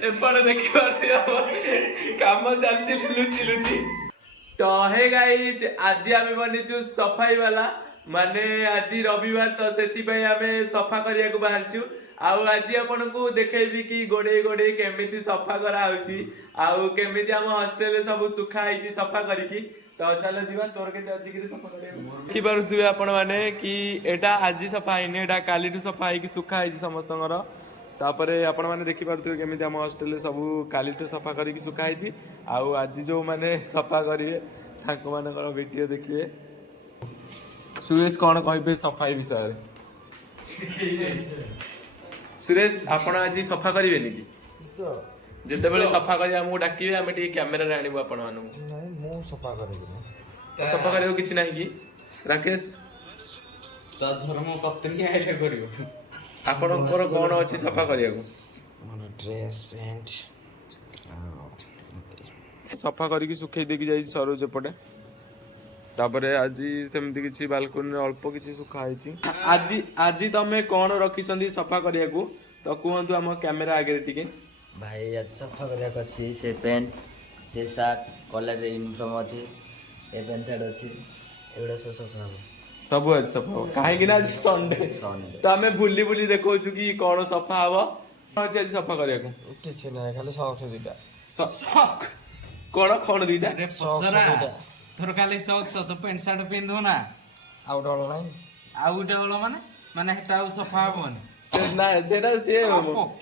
एपटे देखिए काम चलती लुचि लुचि तो हे गाइज आज आम बनीचु सफाई वाला माने आज रविवार तो से आम सफा करने को बाहरचु आज आपन को देखेबी कि गोड़े गोड़े केमिति सफा करा आउ केमिति आम हॉस्टल सब सुखाई सफा करिकी तो चलो जीवा तोर के अछि कि सफा करिया कि बारुथुवे आपण माने कि एटा आज सफा हैने एटा कालीटु सफा है कि सुखा है समस्तଙ୍କର तापर आपण माने देखि पारुथुवे केमिति हम हॉस्टल सब कालीटु सफा करिकी सुखा है आउ आज जो माने सफा करिवे ताको मानकर वीडियो देखिए सुरेश कौन कहबे सफाई विषय सुरेश आपण आज सफा करिवे नि कि जिते बेले सफा करी हमको डाकिबे हम टी कैमरा रे आनिबो आपण मानु नहीं मु सफा करेबो सफा करियो किछि नाही कि राकेश ता धर्म कप्तानी आइले करियो आपणकर कौन अछि सफा करिया को मन ड्रेस पैंट सफा करिकी सुखै देकी जाई सरोज पटे तापरे आज सेमती किछि बालकनी रे अल्प किछि सुखा आइछि आज आज तमे कौन रखिसंदी सफा करिया को तो कहंतु हम कैमरा आगे टिके भाई आज सफा करिया अछि से पेंट से शर्ट कलर रे यूनिफॉर्म अछि ए पेंट शर्ट अछि एवडा सब सफा हो सब आज सफा काहे कि ना आज संडे तो हमें भूली भूली देखौछु कि कौन सफा हबो अछि आज सफा करिया को किछि नै खाली शौक दिटा शौक कौन दीटा रे पचरा तोर खाली शौक तो पेंट शर्ट पिंधो ना आउट हल नै आउ उठे हलो माने माने हेटा सफा होबनी से ना सेटा से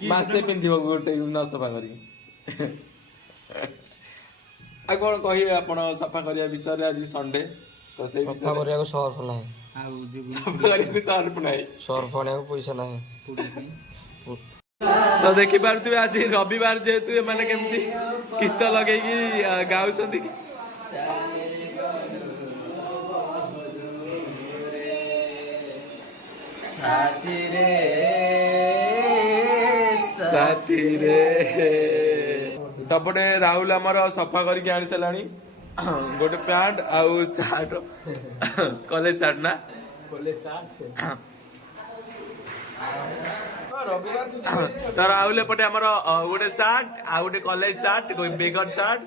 मासे पिंधिबो गोटे न सफा करी आ कोन कहिबे आपण सफा करिया विषय रे आज संडे तो से सफा करिया को सर्फ नै आउ सफा करिया को सर्फ नै सर्फ आने को पैसा नै तो देखि पारतु आज रविवार जेतु माने केमती गीत लगै कि गाउसंती कि साथी रे तपटे राहुल आमर सफा करके आनी साराणी गोटे पैंट आउ शर्ट कॉलेज शर्ट ना तो राहुल एपटे आमर गोटे शर्ट आ गोटे कॉलेज शर्ट बेगर शर्ट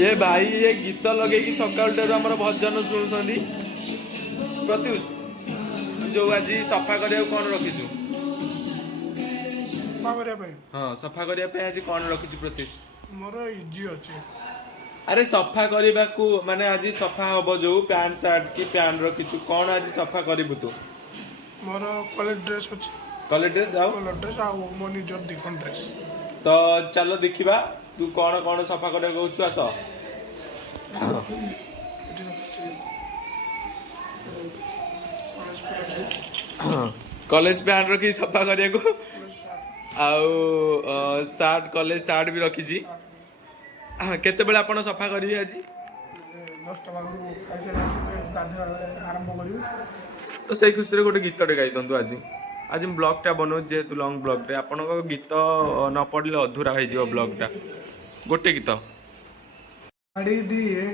ये भाई ये गीत लगे कि सकाल आमर भजन शुणुंट प्रत्युष जो आज सफा करिया कौन रखिछु हाँ सफा करिया आज कौन रखिछु प्रत्युष मोर इजी अछि अरे सफा करबा को माने आज सफा हबो जो पैंट शर्ट की पैंट रखिछु कौन आज सफा करबु तू मोर कॉलेज ड्रेस अछि कॉलेज ड्रेस आउ कॉलेज ड्रेस आ मो निजर दिखन ड्रेस तो चलो देखिबा तू कौन कौन सफा करिया कहछु आस कॉलेज पैंट रखी सफा करिया को आउ शर्ट कॉलेज शर्ट भी रखी जी केते बेले आपण सफा करिवे आज 10टा बागु खाइसे गाधा आरंभ करिवे तो से खुशी रे गोटे गीत टे गाई दंतु आज आज ब्लॉग टा बनो जेतु लॉन्ग ब्लॉग टे आपण को गीत न पड़ले अधूरा हो जिवो ब्लॉग टा गोटे गीत आड़ी दिए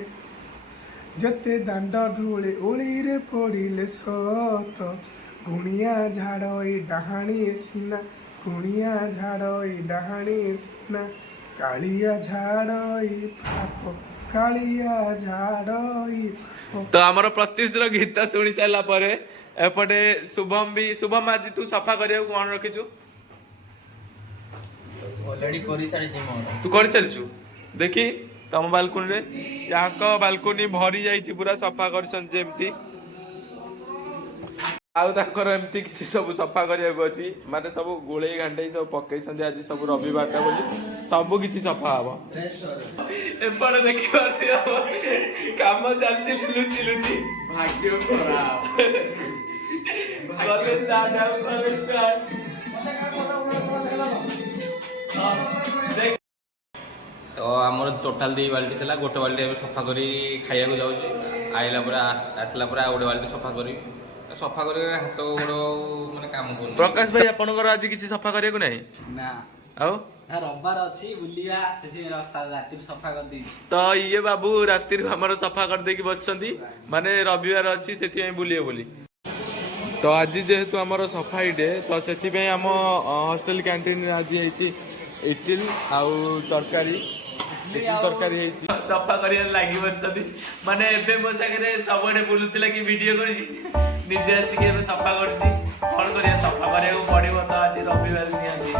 जते दांडा धूले ओली रे पड़िले सत गुणिया झाड़ई डाहाणी सीना गुणिया झाड़ई डाहाणी सीना कालिया झाड़ई पाप कालिया झाड़ई तो हमर प्रत्युष रो गीत सुनी साला परे एपटे शुभम आज तू सफा करिया कोन रखिछु ऑलरेडी करि सारी जिम तू कर सारिछु देखी तम बालकनी रे याको बालकनी भरी जाईची पूरा सफा करसन जेमती आउ ताकर एमती किसी सब सफा करिया को अछि माने सब गोळे घांडे सब पक्कै संदे आज सब रविवार ता बोली सब किछि सफा हबो एपटे देखि पारती काम चलची लुचि लुचि भाग्य खराब कॉलेज स्टार्ट है कॉलेज स्टार्ट तो आमर टोटाल 2 बाल्टी थिला गोटे बाल्टी सफा करी खाइया को जाउची आइला पर आसला पर गोटे बाल्टी सफा करी सफा कर हाथ गोड़ माने काम कर प्रकाश भाई आपनकर आज किछि सफा करिया को नाही ना आउ रविवार अछि बुलिया से राति सफा कर दी तो ये बाबू राति हमर सफा कर देकी बसछंती माने रविवार अछि सेति बुलिए बोली तो आज जेहेतु आमर सफाई डे तो से आम हॉस्टेल कैंटीन आज इडली आउ तरकारी तरकारी सफा कर लगी बस माने एबे मो सागे सबुआडे बुलूला कि वीडियो कर निजे आसिक सफा कर कौन कर सफा करा पड़ो तो आज रविवार निहाती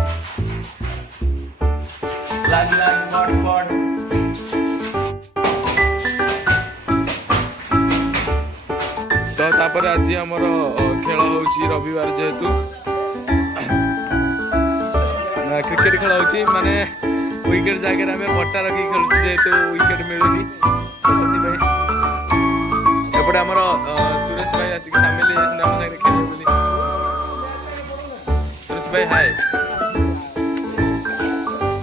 लाग लाग पट पट तो तापर आज आमर खेल होची रविवार जेहेतु क्रिकेट खेल होची माने विकेट जगह आम बट्टा रखी खेलु जेहेतु विकेट मिलूनी तो एपटे आमर सुरेश भाई आसिक सामिल होम सागे खेल बोली सुरेश भाई हाय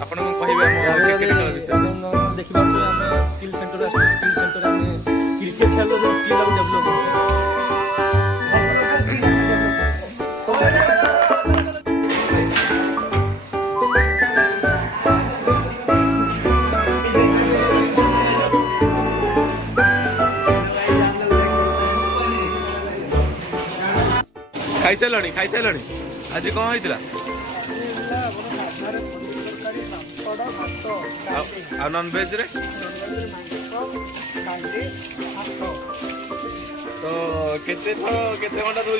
आपण कौन कहबे क्रिकेट खेल विषय देखा skill centre skill centre cricket खेल स्किल डेभलप खाई सारे आज कौन होता आ नॉन वेज रे तो केते घंटा रोल